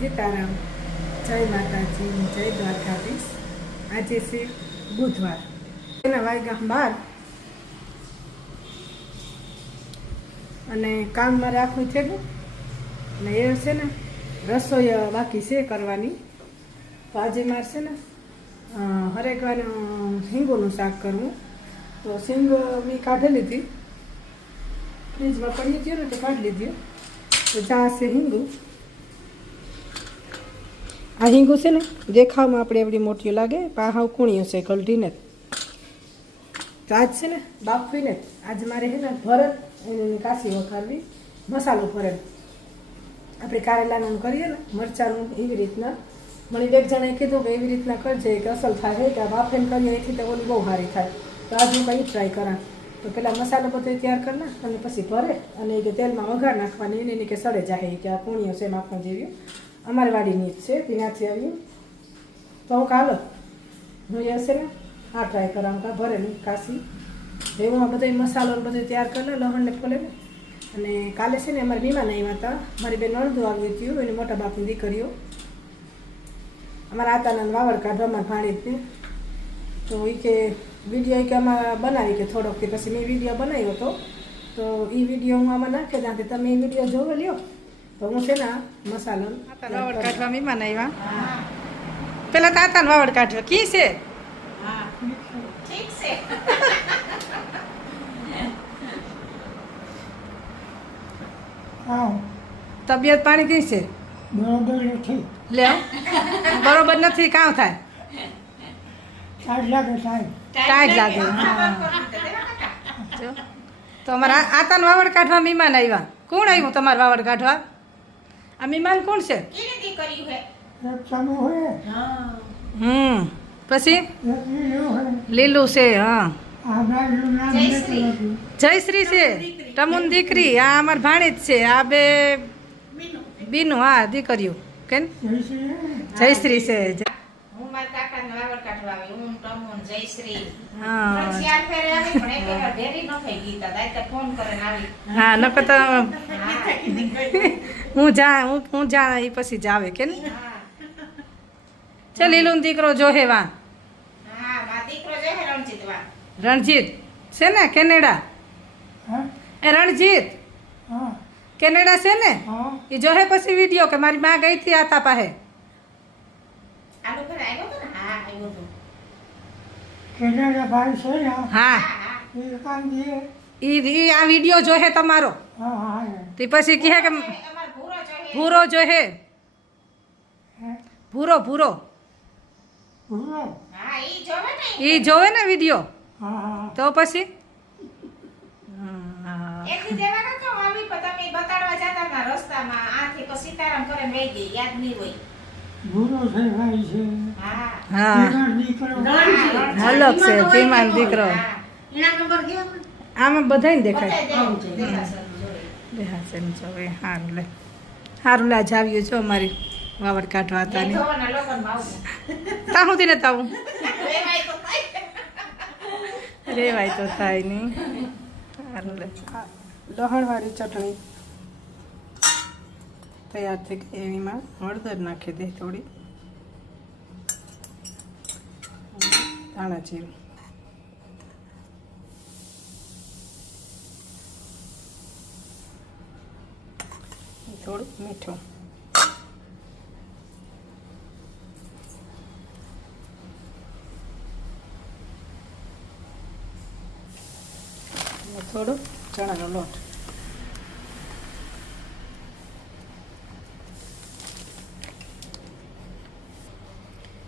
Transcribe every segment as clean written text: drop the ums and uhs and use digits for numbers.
સીતારામ, જય માતાજી, જય દ્વારકાધીશ. આજે છે બુધવાર, એના વાગ્યા 12 અને કામ મારે આખું થયું અને એ છે ને રસોઈ બાકી છે કરવાની. તો આજે મારે છે ને હરેકવાનું હિંગોનું શાક કરવું. તો સિંગ મેં કાઢી લીધી, ફ્રીજમાં પડી હતી ને તો કાઢી લીધી. તો જ્યાં છે હિંગુ, આ હિંગુ છે ને દેખાવમાં આપણે એવડી મોટી લાગે પણ આ હાવ કુણીઓ છે કલઢીને. તો આજ છે ને બાફવીને આજ મારે છે ને ભરત કાશી વઘારવી, મસાલો ભરે આપણે કારેલાનું કરીએ ને મરચાંનું એવી રીતના. મને એક જણાએ કીધું કે એવી રીતના કરજે કે અસલ થાય કે બાફેને કરીએ એથી તો ઓલી બહુ સારી થાય. તો આજ હું કંઈ ટ્રાય કરા. તો પહેલાં મસાલો બધો તૈયાર કરી નાખ અને પછી ભરે અને એ કે તેલમાં વઘાર નાખવાની એને કે સડે જાય કે આ કુણીઓ છે માખણ જેવી અમારી વાડીની જ છે ત્યાંથી આવી. તો હું કાલો હું એ હશે ને આ ટ્રાય કરાવું કાં ભરેલું કાશી એવું આ બધો મસાલો બધો તૈયાર કરી લે લહણને ફોલે ને. અને કાલે છે ને અમારી મહેમાન આવ્યા હતા, મારી બેન નણંદો આવી હતી, એની મોટા બાપની દીકરીઓ અમારા આતાના વાવડ કાઢવામાં ભાણી. તો એ કે વિડીયો કે આમાં બનાવી કે થોડોક કે પછી મેં વિડીયો બનાવ્યો હતો. તો એ વિડીયો હું આમાં નાખી દઉં કે તમે એ વિડીયો જોવો લ્યો. તો હું છે ને મસાલો વાવડ કાઢવા મહેમાન આવ્યા. પેલા તાતાને વાવડ કાઢ્યો કી છે તબિયત પાણી કઈ છે? બરોબર નથી. લે બરોબર નથી કામ થાય ટાઈટ લાગે સાહેબ. ટાઈટ લાગે. તો અમારા આતાને વાવડ કાઢવા મહેમાન આવ્યા. કોણ આવ્યું તમારે વાવડ કાઢવા? આ મહેમાન કોણ છે? એક સામું હોય, પછી એક લીલું હોય. લીલું છે. હા આ બાજુનું નામ નથી હોતું. જયશ્રી છે, ટમુન દીકરી. આ અમાર ભાણી જ છે. આ બે બીનું. હા દીકરીઓ કેમ જયશ્રી છે. હું મારા કાકાને વાવડ કાઢવા આવી. હું ટમુન જયશ્રી. હા ચાર ફેરે આવી પણ એક વાર ભેરી ન થઈ ગીતા. દાયતા ફોન કરીને આવી. હા નકર તો હું જા એ પછી જાવે કે ને. છે લીલું દીકરો જોહે વા. હા મારો દીકરો છે રણજીત વા. રણજીત છે ને કેનેડા. હા એ રણજીત હા કેનેડા છે ને. હા એ જોહે પછી વિડીયો કે મારી માં ગઈ હતી આતા પાસે. આલો ઘરે આવ્યો તો ને? હા આવ્યો તો. કેનેડા ભાઈ છે ને, હા એ કામ દે. ઈ આ વિડીયો જોહે તમારો. હા હા તે પછી કહે કે અમાર ભૂરો જોઈએ. ભૂરો જોહે. ભૂરો ભૂરો ભૂરો. હા ઈ જોવે ને. ઈ જોવે ને વિડીયો. હા હા તો પછી એક દી દેવાનો તો આવી પણ તમે બતાડવા જતા હતા રસ્તામાં આથી તો સીતારામ કરે વહી ગઈ. યાદ નહીં હોય. ભૂરો છે ભાઈ છે. હા હા એનો દીકરો. અલગ છે ધીમાન દીકરો. હા. આમાં બધાને દેખાય. બતાવી દેવું. લે હા છે ને જોવે. સારું લે સારું લે આજ આવ્યું છો અમારી વાવડ કાઢવા હતા ને. જોવાના લોકોને ભાવવું. તા સુધી ને તાવું રેવાય તો થાય. રેવાય તો થાય નહીં. સારું લે લહણવાળી ચટણી તૈયાર થઈ ગઈ. એમાં હળદર નાખી દે થોડી, ધાણા જીરું, થોડું મીઠું. થોડો ચણાનો લોટ.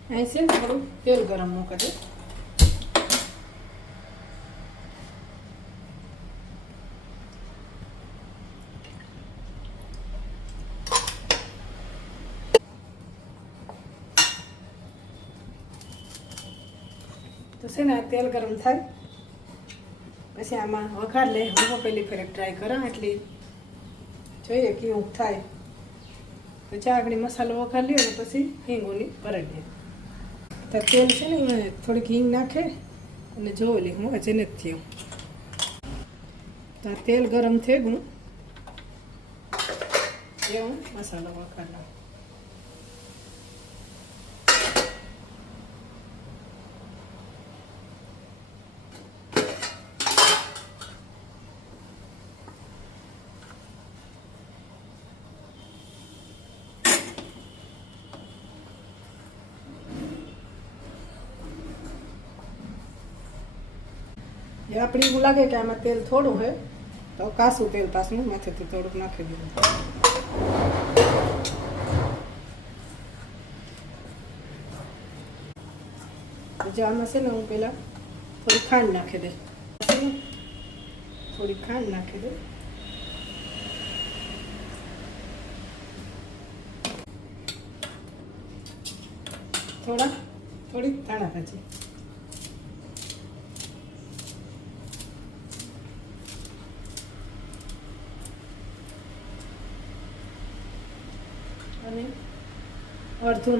અહીં છે ને થોડું તેલ ગરમ મૂકી દે. તો છે ને તેલ ગરમ થાય પછી આમાં વઘાર લે. હું પહેલી ફેર ટ્રાય કરા એટલી જોઈએ કેવું થાય. પછી આગળ મસાલો વઘાર લ્યો ને પછી હિંગોની ભરાઈ દે. તો તેલ છે ને એમાં થોડીક હિંગ નાખે અને જોઈ લે હું હજી નથી થયું. તો તેલ ગરમ થઈ ગયું એ હું મસાલો વઘાર નાખું. એ આપણે એવું લાગે કે આમાં તેલ થોડું હોય તો કાસું તેલ પાછું માથેથી થોડુંક નાખી દીધું. જે આમાં છે ને હું પહેલાં થોડી ખાંડ નાખી દઈશ. થોડી ખાંડ નાખી દઉં. થોડી ધાણા ભાજી. અને અડધું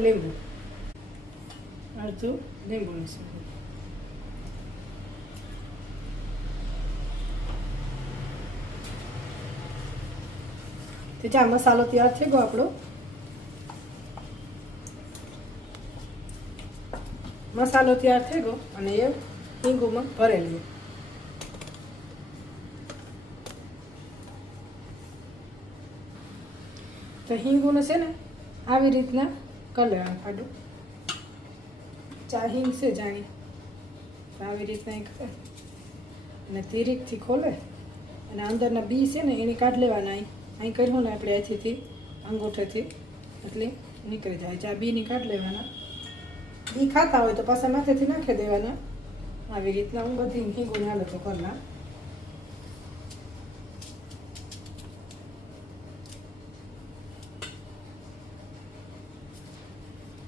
લીંબુનું સુંદર. તો જ્યાં મસાલો તૈયાર થઈ ગયો આપણો. મસાલો તૈયાર થઈ ગયો અને એ હિંગુમાં ભરેલી. તો હિંગુને છે ને આવી રીતના કરી લેવાનું ખાડું. ચા હિંગ છે જાણી આવી રીતના એ કરે અને ધીરીકથી ખોલે અને અંદરના બી છે ને એને કાઢી લેવાના. અહીં કર્યું ને આપણે અહીંથી અંગૂઠેથી એટલે નીકળી જાય. ચા બીની કાઢી લેવાના. બી ખાતા હોય તો પાછા માથેથી નાખી દેવાના. આવી રીતના હું બધી હિંગુની હાલતો કરના.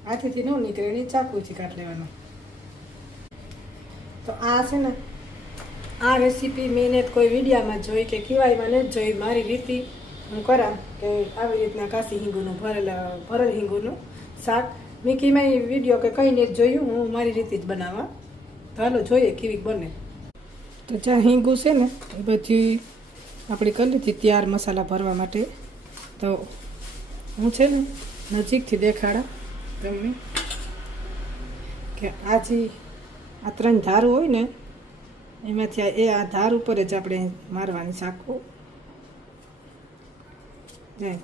હાથેથી ન નીકળે એની ચાકુથી કાઢી લેવાનો. તો આ છે ને આ રેસીપી મેં ને કોઈ વિડીયામાં જોઈ કે કિવાયમાં નથી જોઈ. મારી રીતિ હું કરા કે આવી રીતના કાશી હિંગુનું ભરેલ હિંગુનું શાક મેં કીમાં વિડીયો કે કંઈ નથી જોયું. હું મારી રીતે જ બનાવવા. તો હાલો જોઈએ કેવી બને. તો જ્યાં હિંગુ છે ને એ બધી આપણે કરી લીધી તૈયાર મસાલા ભરવા માટે. તો હું છે ને નજીકથી દેખાડા તમને કે આ 3 ધારું હોય ને એમાંથી આ ધાર ઉપર જ આપણે મારવાની શાકો જાય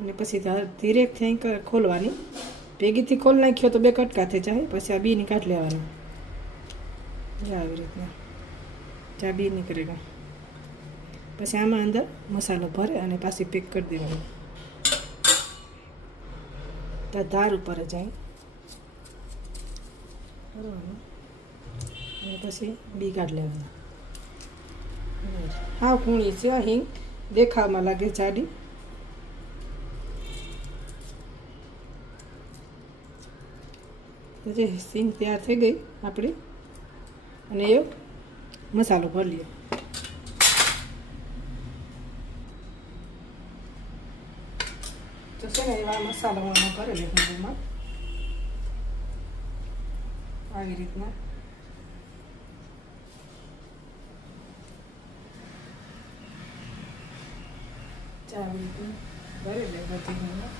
અને પછી ધીરેકથી અહીં ખોલવાની. ભેગીથી ખોલ નાખ્યો તો 2 કટકા થઈ જાય. પછી આ બીની કાઢી લેવાની. આવી રીતના ચા બી નીકળેગા. પછી આમાં અંદર મસાલો ભરે અને પાછી પેક કરી દેવાનું. તો ધાર ઉપર જાય કરવાનું અને પછી બી કાઢી લેવાનું. હા કૂણી છે આ હિંગ દેખાવમાં લાગે જાડી. જે સિંગ તૈયાર થઈ ગઈ આપણી અને એ મસાલો ભરી લઈએ. તો છે ને એવા મસાલામાં ભરેલી હિંગુમાં આવી રીતના આવી રીતના ભરી લે બધી હિંગમાં.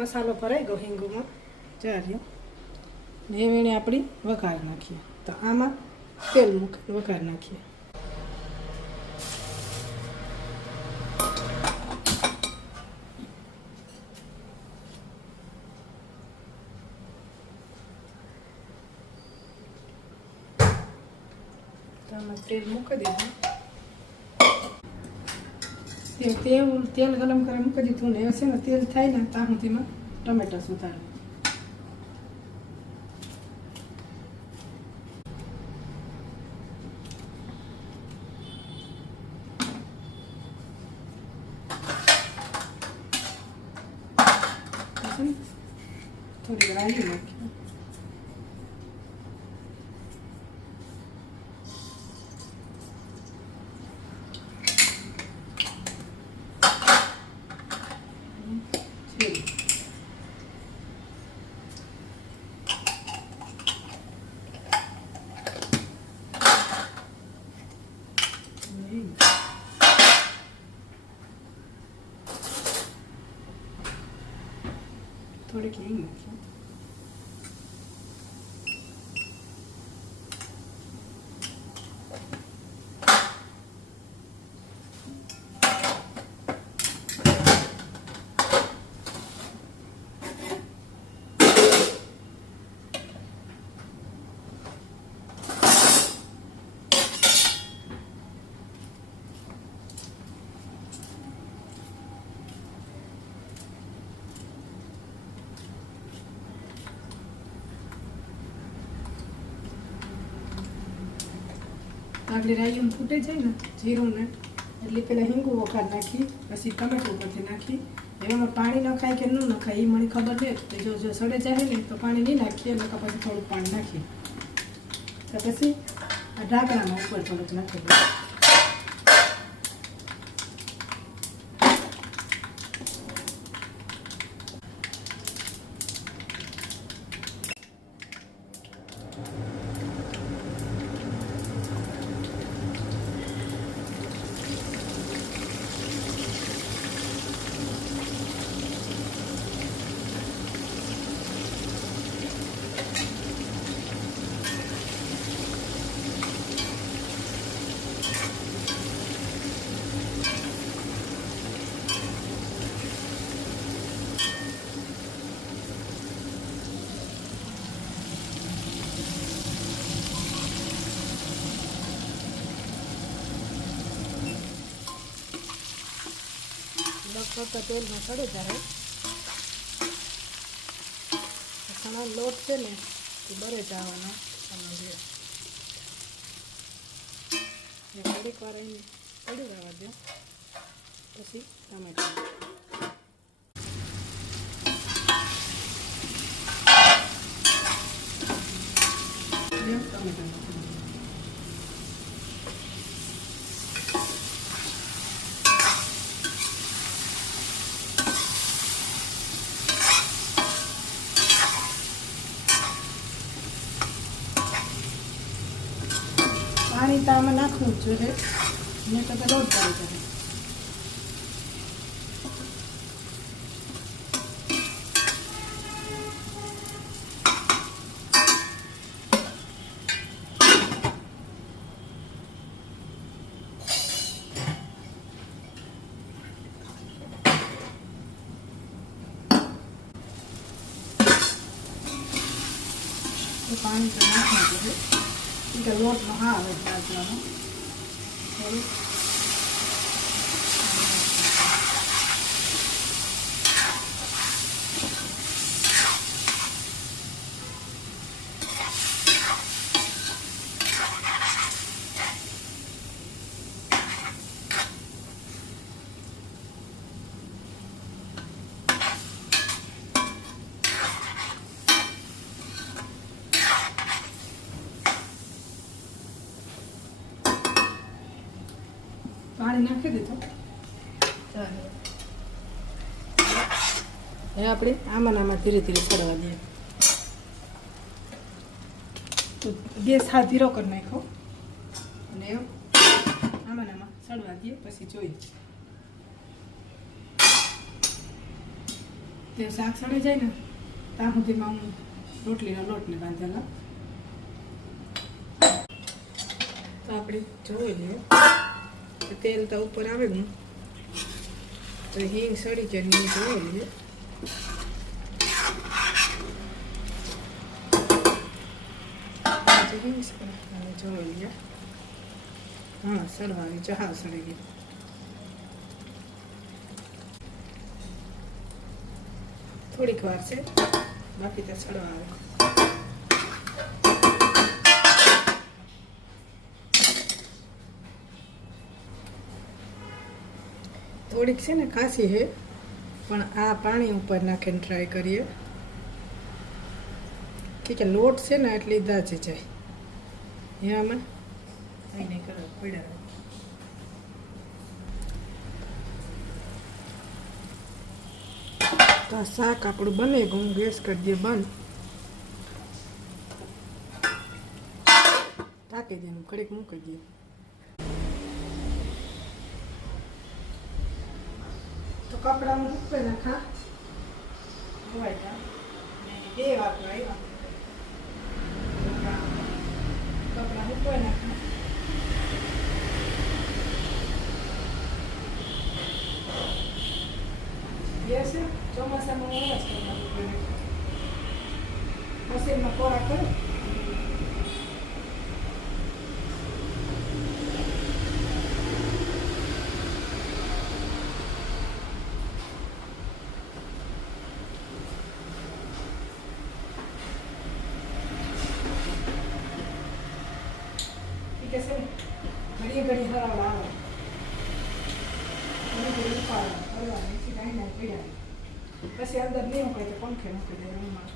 મસાલો ભરાઈ ગયો હિંગુમાં ચાર્યો ને એણે આપણી વઘાર નાખીએ. તો આમાં તેલ મૂકી વઘાર નાખીએ. તો આમાં તેલ મૂકી દીધું. તેલ ગરમ કરે મૂકી દીધું ને છે ને તેલ થાય ને ત્યાં સુધીમાં ટમેટા સુધારે. થોડી રાંધી નાખીએ. થોડીક હિંગ નાખીએ. આગળ રાયું ફૂટે જાય ને જીરું ને એટલે પેલા હિંગુ વઘાર નાખી પછી ટમેટું ઉપરથી નાખી એમાં પાણી નખાય કે ન નખાય એ મને ખબર નહીં તો જો સડે જાય ને તો પાણી નહીં નાખીએ અને પછી થોડુંક પાણી નાખીએ તો પછી આ ઢાંકણામાં ઉપર થોડુંક નાખી દઈએ. લગભગ તેલમાં સડી જાય ચણા લોટ છે ને એ બરે જવાનો સમજે થોડીક વાર એને પડી રહેવા દો પછી ટમેટા પાણી તો આમાં નાખવું જ જોઈએ ને તો લોટ પડી જાય. પાણી તો નાખવું જોઈએ કે લોટનો હા આવે નાખવાનો થોડું પાણી નાખી દીધું. હવે આપણે આમાં ધીરે ધીરે ચડવા દઈએ. તો ગેસ હા ધીરો કરી નાખો અને આમાં ચડવા દઈએ પછી જોઈએ. તે શાક સડી જાય ને ત્યાં સુધીમાં હું રોટલીનો લોટને બાંધેલા. તો આપણે જોઈ લઈએ તેલ તો ઉપર આવે ને તો હિંગ સડી જાય ને જોઈ લઈએ. હિંગ જોઈ લઈએ. હા સડવાની ચહા સડી ગઈ. થોડીક વાર છે બાકી તો સડવા આવે. થોડીક છે ને કાશી છે પણ આ પાણી ઉપર નાખીને ટ્રાય કરીએ કે લોટ છે ને એટલી દાજી જાય એમાં કંઈ નહીં કરો પડ્યા. તો આ શાક આપણું બને ગયું. ગેસ કરી દઈએ બંધ. ઢાંકી દઈએ ઘડીક મૂકી દઈએ. તો કપડામાં મૂકવે નાખા ધોવાય 2 વાગવા આવ્યા. કપડા મૂકવે નાખા. ગેસ ચોમાસામાં અવાજ કરવાનું મશીનમાં કોરા કરે. ઠીક છે. પછી અંદર નહીં હોય તો પંખે મૂકી દે રૂમમાં.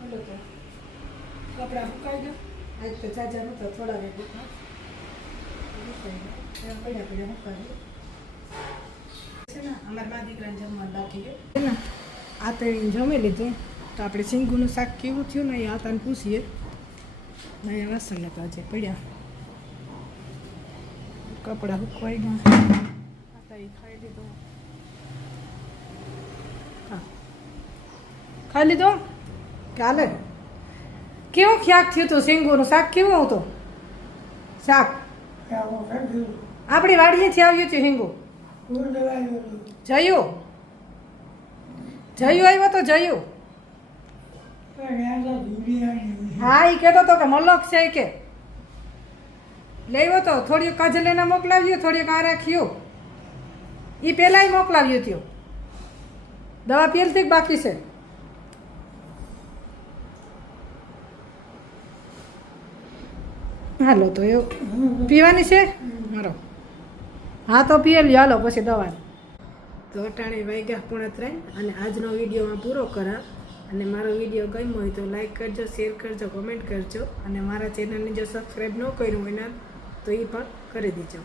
હાલો તો કપડા સુકાઈ ગયા. આજ તો જાજા નહોતા, થોડા વેગ હતા. પડ્યા પડ્યા સુકાઈ છે ને. અમારા મા દીકરાને જમવાનું બાકી છે ને. આ તો એને જમી લીધું. તો આપણે સિંગુનું શાક કેવું થયું ને એ આતાને પૂછીએ. અહીંયા વાસણ નતા આજે પડ્યા. કપડા સુકવાઈ ગયા. આતા એ ખાઈ લીધું. હા ખાઈ લીધો કે હાલે. કેવું શાક થયું હતું સિંગુનું શાક? કેવું હતું શાક? આપણી વાડીએથી આવ્યું હતું હિંગુ. જયું આવ્યો તો જયું. હા એ કહેતો હતો કે મલક છે કે લેવો તો થોડીક કાજલ મોકલાવ્યું, થોડીક આ રાખ્યું. એ પહેલાંય મોકલાવ્યું હતું. દવા પીએલથી જ બાકી છે. હાલો તો એવું પીવાની છે મારો. હા તો પીએ લ્યો હાલો પછી દવા. તો અટાણે વાગ્યા 2:30 અને આજનો વિડીયોમાં પૂરો કરા. અને મારો વિડીયો ગમ્યો હોય તો લાઈક કરજો, શેર કરજો, કમેન્ટ કરજો. અને મારા ચેનલને જો સબસ્ક્રાઈબ ન કર્યું હોય ને તો એ પણ કરી દેજો.